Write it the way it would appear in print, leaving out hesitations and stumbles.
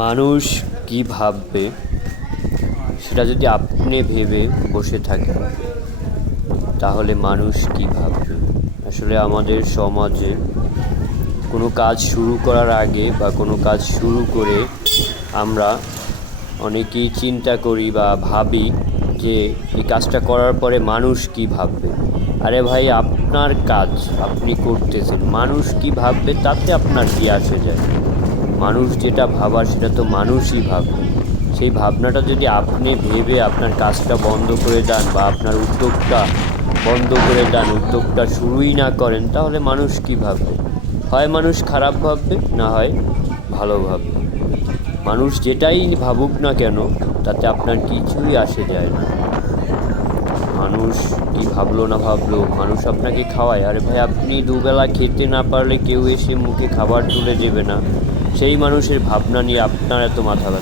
মানুষ কি ভাববে সেটা যদি আপনি ভেবে বসে থাকেন তাহলে মানুষ কি ভাববে। আসলে আমাদের সমাজে কোনো কাজ শুরু করার আগে বা কোনো কাজ শুরু করে আমরা অনেকেই চিন্তা করি বা ভাবি যে এই কাজটা করার পরে মানুষ কি ভাববে। আরে ভাই, আপনার কাজ আপনি করতেছেন, মানুষ কি ভাববে তাতে আপনার কি আসে যায়। মানুষ যেটা ভাবার সেটা তো মানুষই ভাববে। সেই ভাবনাটা যদি আপনি ভেবে আপনার কাজটা বন্ধ করে দেন বা আপনার উদ্যোগটা বন্ধ করে দেন, উদ্যোগটা শুরুই না করেন, তাহলে মানুষ কি ভাববে। হয় মানুষ খারাপ ভাববে, না হয় ভালো ভাববে। মানুষ যেটাই ভাবুক না কেন তাতে আপনার কিছুই আসে যায় না। মানুষ কি ভাবলো না ভাবলো, মানুষ আপনাকে খাওয়ায়। আরে ভাই, আপনি দুবেলা খেতে না পারলে কেউ এসে মুখে খাবার তুলে দেবে না, সেই মানুষের ভাবনা নিয়ে আপনার এত মাথা ব্যথা।